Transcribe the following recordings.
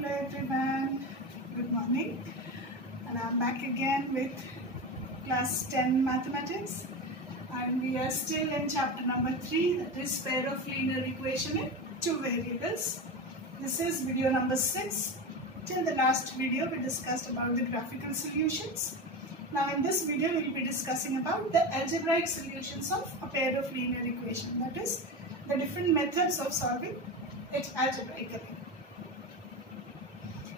Hello everyone, good morning, and I'm back again with class 10 mathematics, and we are still in chapter number 3, that is pair of linear equation in two variables. This is video number 6. Till the last video we discussed about the graphical solutions. Now in this video we will be discussing about the algebraic solutions of a pair of linear equation, that is the different methods of solving it algebraically.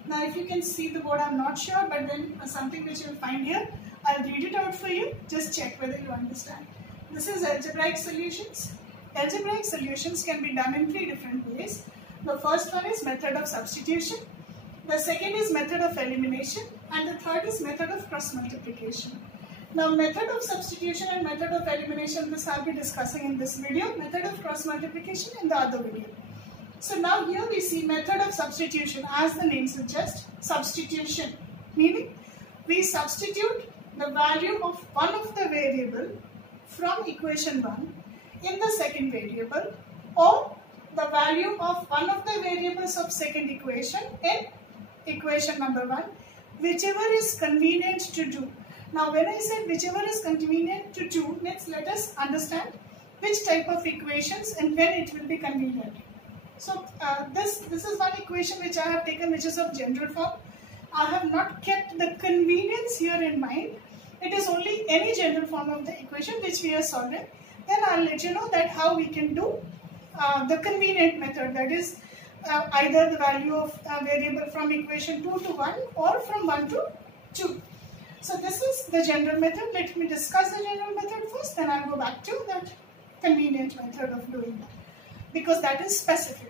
Now if you can see the board, I'm not sure, but then something which you'll find here, I'll read it out for you, just check whether you understand. This is algebraic solutions. Algebraic solutions can be done in 3 different ways. The first one is method of substitution, the second is method of elimination, and the third is method of cross multiplication. Now method of substitution and method of elimination, this I'll be discussing in this video, method of cross multiplication in the other video. So now here we see method of substitution, as the name suggests, substitution, meaning we substitute the value of one of the variable from equation 1 in the second variable, or the value of one of the variables of second equation in equation number 1, whichever is convenient to do. Now when I said whichever is convenient to do, let us understand which type of equations and when it will be convenient. So this is one equation which I have taken, which is of general form. I have not kept the convenience here in mind. It is only any general form of the equation which we are solving. Then I'll let you know that how we can do the convenient method, that is either the value of a variable from equation 2 to 1 or from 1 to 2. So this is the general method. Let me discuss the general method first, then I'll go back to that convenient method of doing that, because that is specific.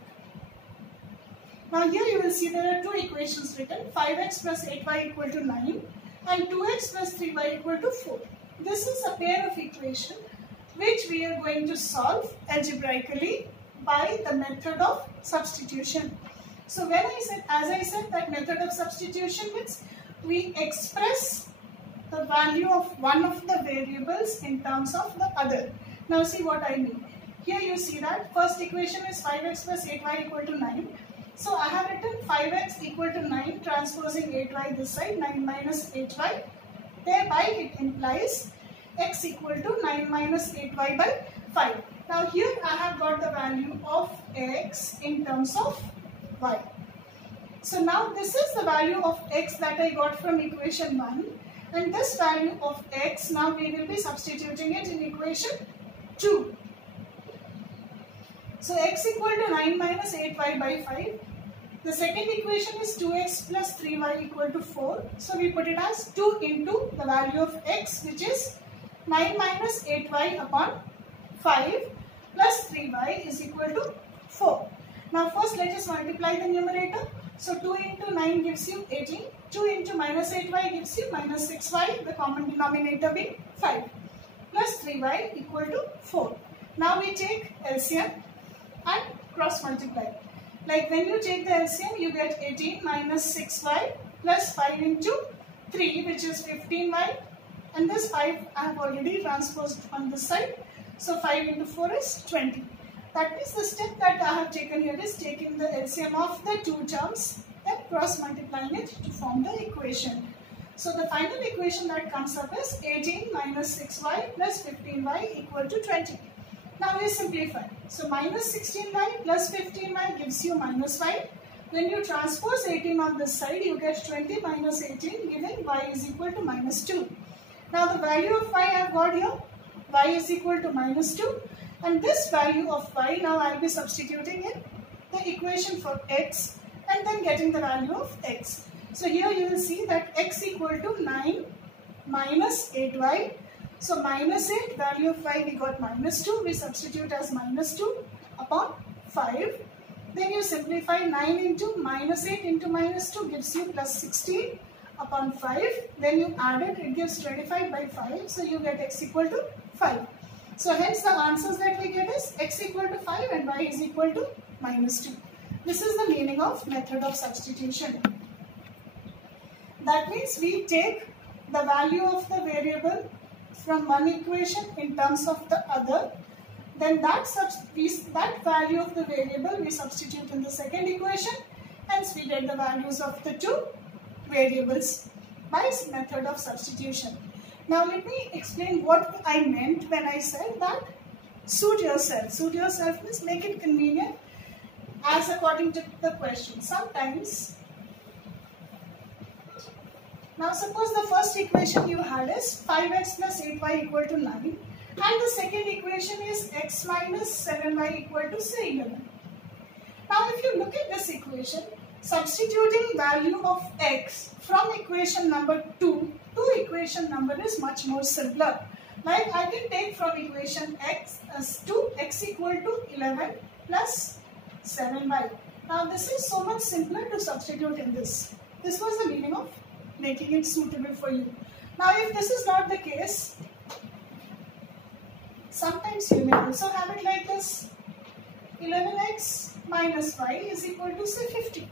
Now here you will see there are two equations written, 5x plus 8y equal to 9 and 2x plus 3y equal to 4. This is a pair of equation which we are going to solve algebraically by the method of substitution. So when as I said, that method of substitution means we express the value of one of the variables in terms of the other. Now see what I mean. Here you see that first equation is 5x plus 8y equal to 9. So I have written 5x equal to 9, transposing 8y this side, 9 minus 8y. Thereby it implies x equal to 9 minus 8y by 5. Now here I have got the value of x in terms of y. So now this is the value of x that I got from equation 1. And this value of x, now we will be substituting it in equation 2. So x equal to 9 minus 8y by 5. The second equation is 2x plus 3y equal to 4. So we put it as 2 into the value of x, which is 9 minus 8y upon 5 plus 3y is equal to 4. Now first let us multiply the numerator. So 2 into 9 gives you 18. 2 into minus 8y gives you minus 6y, the common denominator being 5, plus 3y equal to 4. Now we take LCM and cross multiply. Like when you take the LCM, you get 18 minus 6y plus 5 into 3, which is 15y, and this 5 I have already transposed on this side. So 5 into 4 is 20. That means the step that I have taken here is taking the LCM of the two terms and cross multiplying it to form the equation. So the final equation that comes up is 18 minus 6y plus 15y equal to 20. Now we simplify. So minus 16y plus 15y gives you minus 5. When you transpose 18 on this side, you get 20 minus 18, giving y is equal to minus 2. Now the value of y I have got here, y is equal to minus 2. And this value of y, now I will be substituting in the equation for x and then getting the value of x. So here you will see that x equal to 9 minus 8y. So minus 8, value of y we got minus 2, we substitute as minus 2 upon 5. Then you simplify 9 into minus 8 into minus 2 gives you plus 16 upon 5. Then you add it gives 25 by 5. So you get x equal to 5. So hence the answers that we get is x equal to 5 and y is equal to minus 2. This is the meaning of method of substitution. That means we take the value of the variable from one equation in terms of the other, then that value of the variable we substitute in the second equation and case we get the values of the two variables by method of substitution. Now let me explain what I meant when I said that suit yourself. Suit yourself means make it convenient as according to the question. Sometimes, now suppose the first equation you had is 5x plus 8y equal to 9 and the second equation is x minus 7y equal to say 11. Now if you look at this equation, substituting value of x from equation number 2 to equation number is much more simpler. Like I can take from equation x as 2x equal to 11 plus 7y. Now this is so much simpler to substitute in this. This was the meaning of making it suitable for you. Now if this is not the case, sometimes you may also have it like this. 11x minus y is equal to say 50.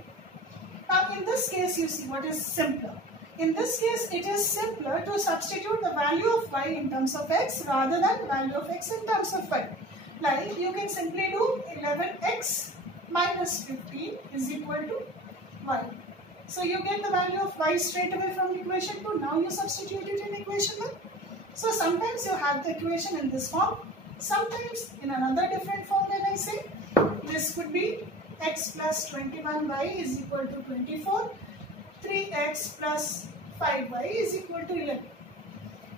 Now in this case you see what is simpler. In this case it is simpler to substitute the value of y in terms of x rather than value of x in terms of y. Like you can simply do 11x minus 50 is equal to y. So you get the value of y straight away from equation 2. Now you substitute it in equation 1. So sometimes you have the equation in this form. Sometimes in another different form when I say. This could be x plus 21y is equal to 24. 3x plus 5y is equal to 11.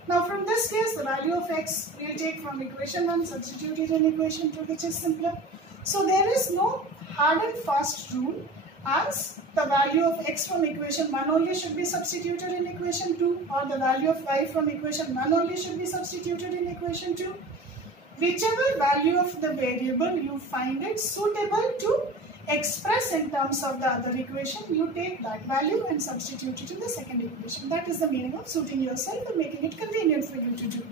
Now from this case the value of x we will take from equation 1, substitute it in equation 2 which is simpler. So there is no hard and fast rule as the value of x from equation 1 only should be substituted in equation 2 or the value of y from equation 1 only should be substituted in equation 2. Whichever value of the variable you find it suitable to express in terms of the other equation, you take that value and substitute it in the second equation. That is the meaning of suiting yourself and making it convenient for you to do.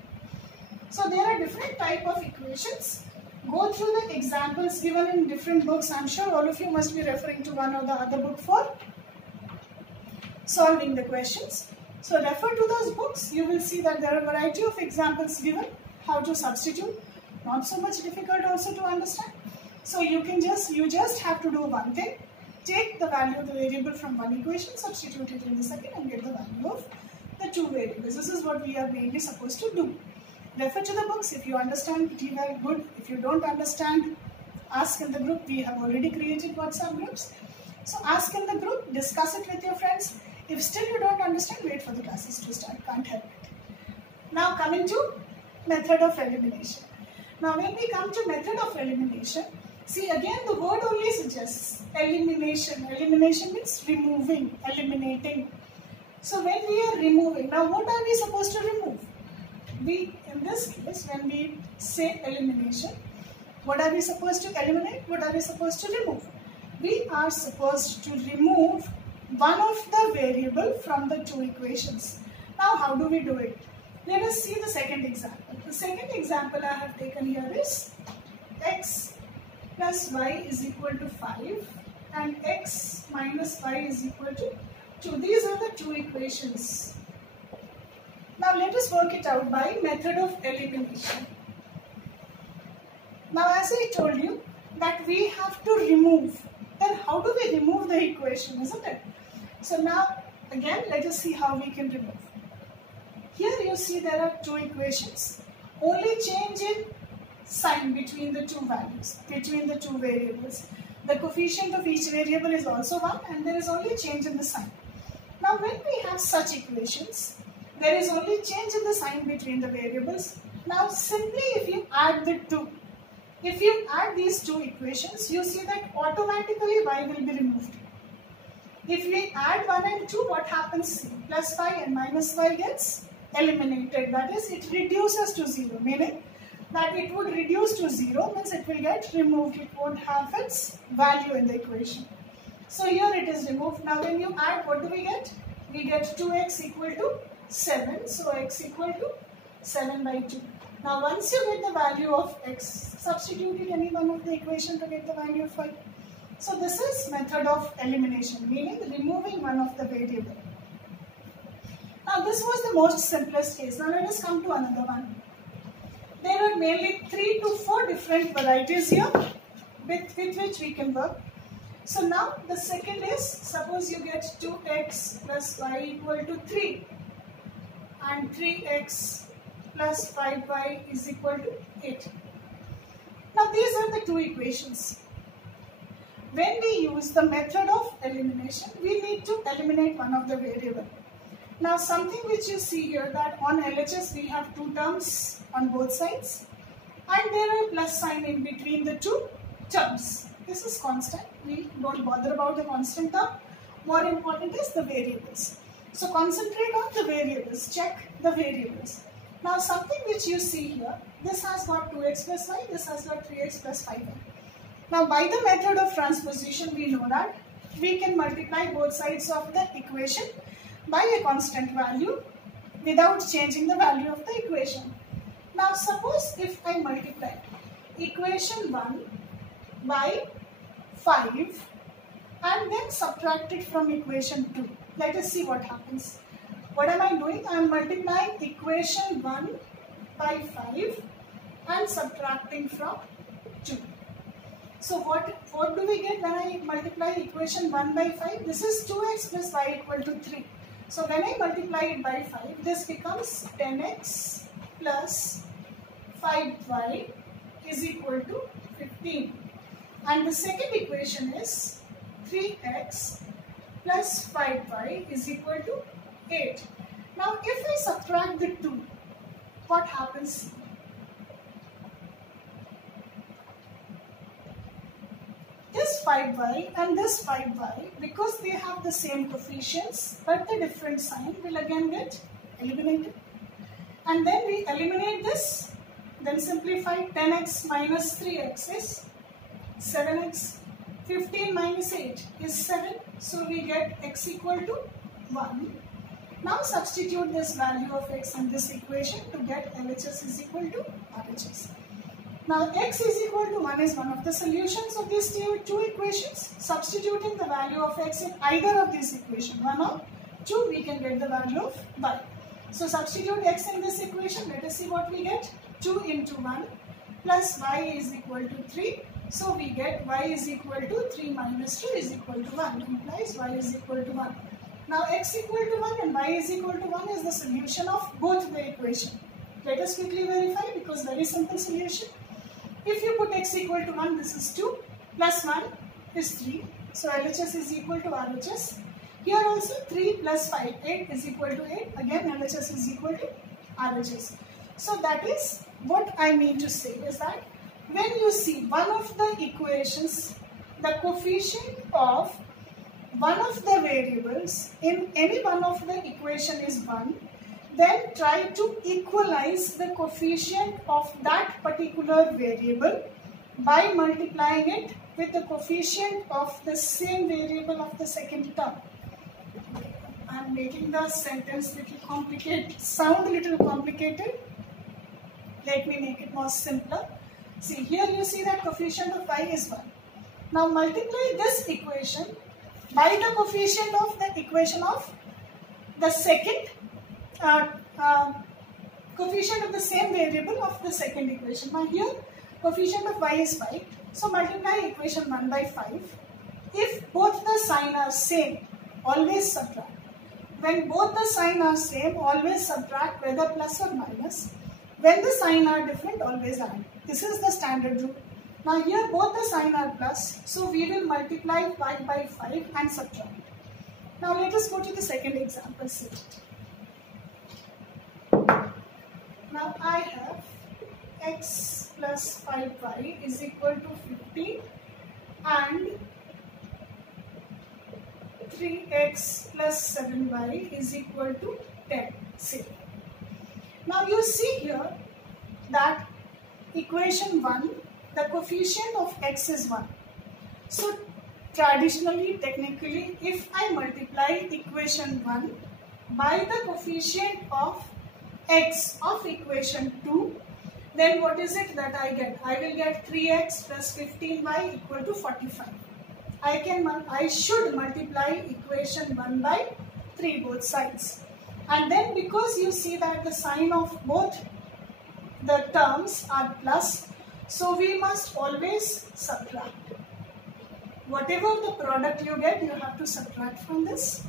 So there are different type of equations. Go through the examples given in different books. I am sure all of you must be referring to one or the other book for solving the questions. So refer to those books. You will see that there are a variety of examples given how to substitute. Not so much difficult also to understand. So you just have to do one thing. Take the value of the variable from one equation, substitute it in the second and get the value of the two variables. This is what we are mainly supposed to do. Refer to the books. If you understand pretty well, good. If you don't understand, ask in the group. We have already created WhatsApp groups. So ask in the group, discuss it with your friends. If still you don't understand, wait for the classes to start. Can't help it. Now coming to method of elimination. Now when we come to method of elimination, see again the word only suggests elimination. Elimination means removing, eliminating. So when we are removing, now what are we supposed to remove? In this case, when we say elimination, what are we supposed to eliminate? What are we supposed to remove? We are supposed to remove one of the variable from the two equations. Now how do we do it? Let us see the second example. The second example I have taken here is x plus y is equal to 5 and x minus y is equal to 2. These are the two equations. Now let us work it out by method of elimination. Now as I told you that we have to remove. Then how do we remove the equation, isn't it? So now again let us see how we can remove. Here you see there are two equations. Only change in sign between the two values, between the two variables. The coefficient of each variable is also 1 and there is only change in the sign. Now when we have such equations, there is only change in the sign between the variables. Now simply if you add the two, if you add these two equations, you see that automatically y will be removed. If we add 1 and 2, what happens? Plus 5 and minus 5 gets eliminated. That is, it reduces to 0, meaning that it would reduce to 0 means it will get removed. It won't have its value in the equation. So here it is removed. Now when you add, what do we get? We get 2x equal to 7. So x equal to 7 by 2. Now once you get the value of x, substitute in any one of the equation to get the value of y. So this is method of elimination, meaning removing one of the variable. Now this was the most simplest case. Now let us come to another one. There are mainly 3 to 4 different varieties here with which we can work. So now the second is, suppose you get 2x plus y equal to 3 and 3x plus 5y is equal to 8. Now these are the two equations. When we use the method of elimination, we need to eliminate one of the variable. Now something which you see here, that on LHS we have two terms on both sides and there are plus sign in between the two terms. This is constant. We don't bother about the constant term. More important is the variables. So concentrate on the variables. Check the variables. Now something which you see here, this has got 2x plus y, this has got 3x plus 5y. Now by the method of transposition we know that we can multiply both sides of the equation by a constant value without changing the value of the equation. Now suppose if I multiply equation 1 by 5 and then subtract it from equation 2. Let us see what happens. What am I doing? I am multiplying equation 1 by 5 and subtracting from 2. So what do we get when I multiply equation 1 by 5? This is 2x plus y equal to 3. So when I multiply it by 5, this becomes 10x plus 5y is equal to 15. And the second equation is 3x plus 5y is equal to 8. Now if I subtract the 2, what happens? This 5y and this 5y, because they have the same coefficients but the different sign, will again get eliminated. And then we eliminate this, then simplify. 10x minus 3x is 7x. 15 minus 8 is 7. So we get x equal to 1. Now substitute this value of x in this equation to get LHS is equal to RHS. Now x is equal to 1 is one of the solutions of these two equations. Substituting the value of x in either of these equations, 1 or 2, we can get the value of y. So substitute x in this equation. Let us see what we get. 2 into 1 plus y is equal to 3. So we get y is equal to 3 minus 2 is equal to 1, implies y is equal to 1. Now x equal to 1 and y is equal to 1 is the solution of both the equation. Let us quickly verify, because very simple solution. If you put x equal to 1, this is 2, plus 1 is 3. So LHS is equal to RHS. Here also 3 plus 5, 8 is equal to 8. Again LHS is equal to RHS. So that is what I mean to say is that when you see one of the equations, the coefficient of one of the variables in any one of the equation is 1, then try to equalize the coefficient of that particular variable by multiplying it with the coefficient of the same variable of the second term. I am making the sentence little complicated, sound a little complicated. Let me make it more simpler. See, here you see that coefficient of y is 1. Now multiply this equation by the coefficient of the equation of the second coefficient of the same variable of the second equation. Now here coefficient of y is 5. So multiply equation 1 by 5. If both the sign are same, always subtract. When both the sign are same, always subtract, whether plus or minus. When the sign are different, always add. This is the standard rule. Now here both the sign are plus, so we will multiply y by 5 and subtract. Now let us go to the second example. See. Now I have x plus 5y is equal to 15 and 3x plus 7y is equal to 10. See. Now you see here that equation 1, the coefficient of x is 1. So traditionally, technically, if I multiply equation 1 by the coefficient of x of equation 2, then what is it that I get? I will get 3x plus 15y equal to 45. I should multiply equation 1 by 3 both sides. And then because you see that the sign of both the terms are plus, so we must always subtract. whatever the product you get, you have to subtract from this.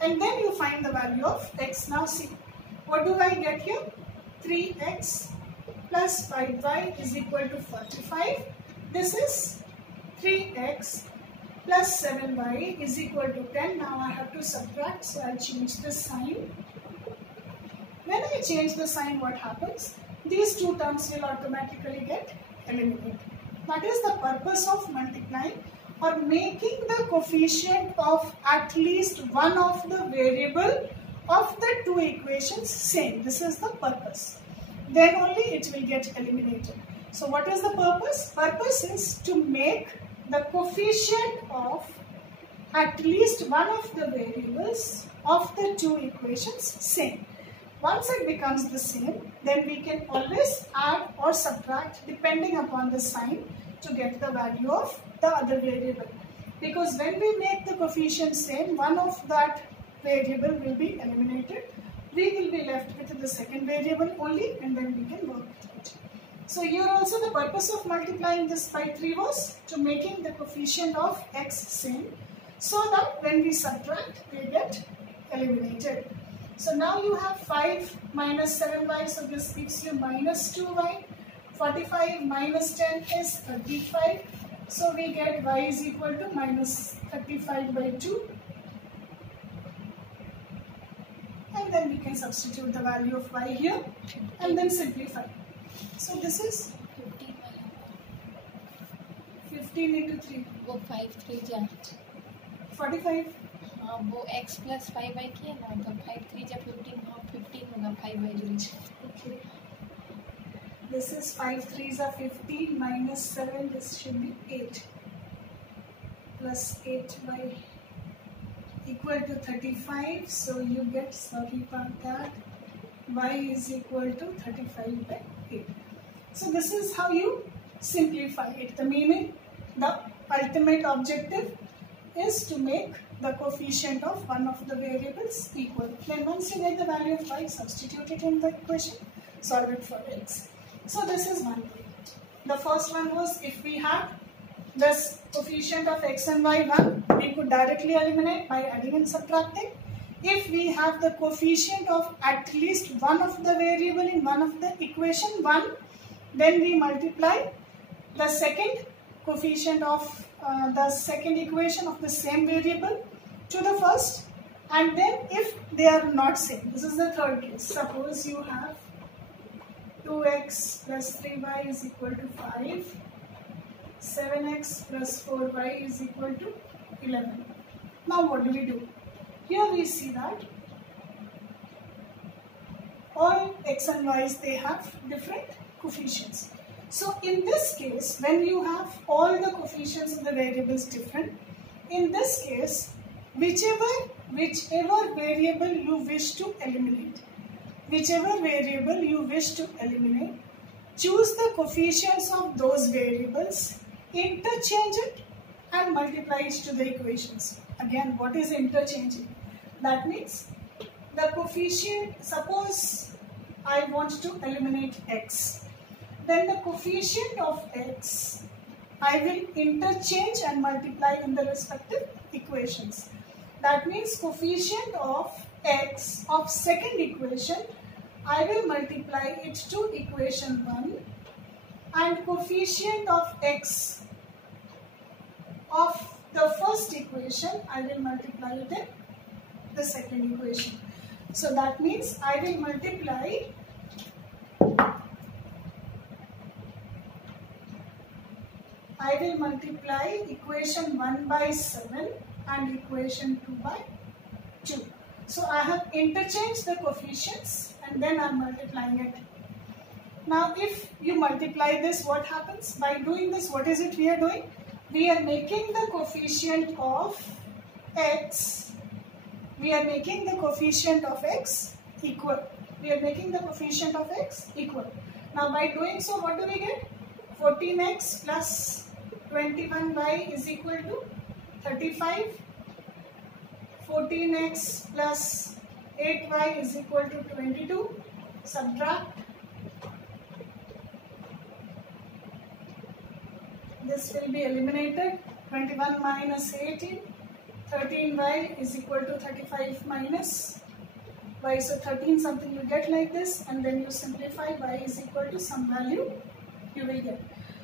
And then you find the value of x. Now see, what do I get here? 3x plus 5y is equal to 45. This is 3x plus 7y is equal to 10. Now I have to subtract, so I'll change the sign. When I change the sign, what happens? These two terms will automatically get eliminated. That is the purpose of multiplying or making the coefficient of at least one of the variable of the two equations same. This is the purpose. Then only it will get eliminated. So what is the purpose? Purpose is to make the coefficient of at least one of the variables of the two equations same. Once it becomes the same, then we can always add or subtract depending upon the sign to get the value of the other variable. Because when we make the coefficient same, one of that variable will be eliminated. We will be left with the second variable only, and then we can work with it. So here also the purpose of multiplying this by 3 was to making the coefficient of x same, so that when we subtract, they get eliminated. So now you have 5 minus 7y, so this gives you minus 2y. 45 minus 10 is 35. So we get y is equal to minus 35 by 2. And then we can substitute the value of y here and then simplify. So this is 15 into 3. वो 5 3 जा 45. हाँ वो x plus 5y किया ना, तो 5 3 जा 15, हाँ 15 होगा 5y जो Okay. This is 5 3s are 15 minus 7. This should be 8 plus 8y equal to 35. So you get, sorry about that, y is equal to 35 by 8. So this is how you simplify it. The meaning, the ultimate objective is to make the coefficient of one of the variables equal. Then once you get the value of y, substitute it in the equation, solve it for x. So this is one way. The first one was, if we have this coefficient of x and y 1, we could directly eliminate by adding and subtracting. If we have the coefficient of at least one of the variable in one of the equation 1, then we multiply the second coefficient of the second equation of the same variable to the first, and then if they are not same, this is the third case. Suppose you have 2x plus 3y is equal to 5, 7x plus 4y is equal to 11. Now what do we do? Here we see that all x and y's, they have different coefficients. So in this case, when you have all the coefficients of the variables different, in this case, whichever variable you wish to eliminate, choose the coefficients of those variables, interchange it and multiply it to the equations. Again, what is interchanging? That means the coefficient, suppose I want to eliminate x, then the coefficient of x I will interchange and multiply in the respective equations. That means coefficient of x of second equation, I will multiply it to equation 1, and coefficient of x of the first equation, I will multiply it in the second equation. So that means I will multiply equation 1 by 7 and equation 2 by 2. So I have interchanged the coefficients and then I am multiplying it. Now if you multiply this, what happens? By doing this, what is it we are doing? We are making the coefficient of x, equal. Now by doing so, what do we get? 14x plus 21y is equal to 35. 14x plus 8y is equal to 22. Subtract. This will be eliminated. 21 minus 18, 13y is equal to 35 minus y. So 13 something you get like this, and then you simplify, y is equal to some value you will get.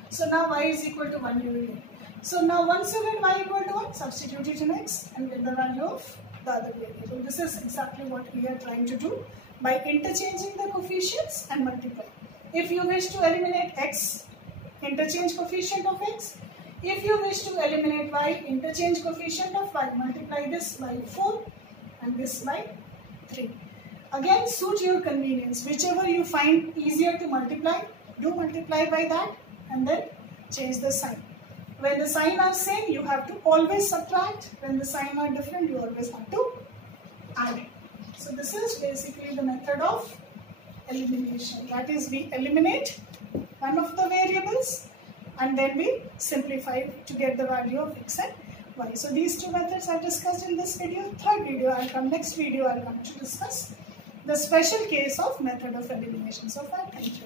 So now y is equal to 1 you will get. So now once you get y equal to 1, substitute it in x and get the value of the other variable. This is exactly what we are trying to do by interchanging the coefficients and multiply. If you wish to eliminate x, interchange coefficient of x. If you wish to eliminate y, interchange coefficient of y. Multiply this by 4 and this by 3. Again, suit your convenience. Whichever you find easier to multiply, do multiply by that and then change the sign. When the sign are same, you have to always subtract. When the sign are different, you always have to add it. So this is basically the method of elimination. That is, we eliminate one of the variables and then we simplify to get the value of x and y. So these two methods are discussed in this video. Next video I'll come to discuss the special case of method of elimination. So far, thank you.